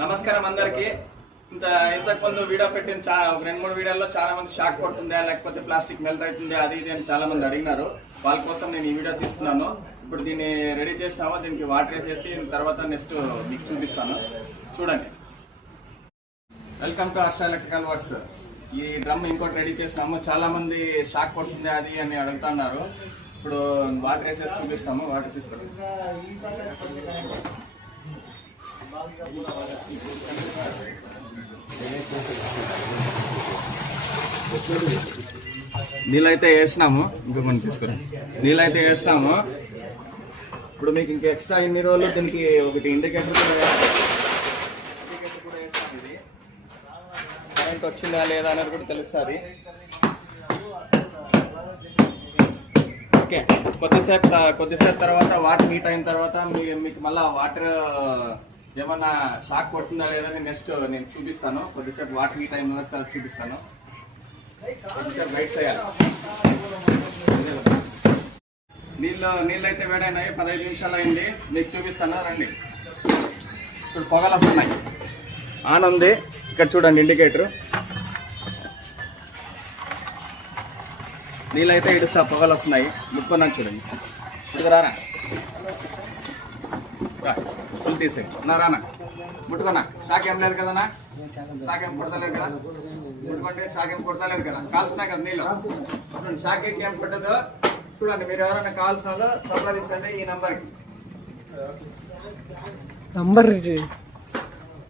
నమస్కారం అందరికి. ఇంతకు ముందు వీడియో పెట్టిన ఒక 2-3 వీడియోల్లో చాలా మంది షాక్ కొడుతుందా లేకపోతే ప్లాస్టిక్ మెల్ట్ అవుతుందా అది ఇది అని చాలా మంది అడిగినారు. వాళ్ళ కోసం నేను ఈ వీడియో తీస్తున్నాను. ఇప్పుడు దీన్ని రెడీ చేసినాము. దీనికి వాటర్ వేసేసి తర్వాత నెక్స్ట్ మీకు చూపిస్తాను, చూడండి. Welcome to Harsha electrical works. ఈ డ్రమ్ ఇంకోటి రెడీ చేసినాము. చాలా మంది షాక్ కొడుతుంది అది అని అడుగుతున్నారు. ఇప్పుడు వాటర్ వేసేసి చూపిస్తాము. వాటర్ తీసుకోండి. నీళ్ళైతే వేసినాము. ఇంకొకటి తీసుకుని నీళ్ళైతే వేసినాము. ఇప్పుడు మీకు ఇంకా ఎక్స్ట్రా ఎన్ని రోజులు దీనికి ఒకటి ఇండికేటర్ కూడా వేస్తాం. ఇది కరెంట్ వచ్చిందా లేదా అనేది కూడా తెలుస్తుంది. ఓకే, కొద్దిసేపు తర్వాత వాటర్ హీట్ అయిన తర్వాత మీకు మళ్ళీ వాటర్ ఏమన్నా షాక్ కొడుతుందా లేదని నెక్స్ట్ నేను చూపిస్తాను. కొద్దిసేపు వాటర్ హీట్ అయిన తర్వాత చూపిస్తాను. కొద్దిసేపు వెయిట్ చేయాలి. నీళ్ళు అయితే వేడైనాయి. 15 నిమిషాలు అయింది. మీకు చూపిస్తాను, రండి. ఇప్పుడు పొగలు వస్తున్నాయి. ఆన్ ఉంది. ఇక్కడ చూడండి ఇండికేటర్. నీళ్ళు అయితే ఇడుస్తా, పొగలు వస్తున్నాయి. ముట్టుకున్నాను చూడండి. ఇప్పుడు రానా ఫుల్ తీసే రానా ముట్టుకున్నా. షాక్ ఏం లేదు కదనా? షాక్ ఏం కొడతలేదు కదా? ముట్టుకుంటే షాక్ ఏం కొడతలేదు కదా? కాలుతున్నాయి కదా నీళ్ళు. చూడండి, షాక్ ఏం కొట్టదు. చూడండి, మీరు ఎవరైనా కావాల్సిన వాళ్ళు సంప్రదించండి ఈ నంబర్కి.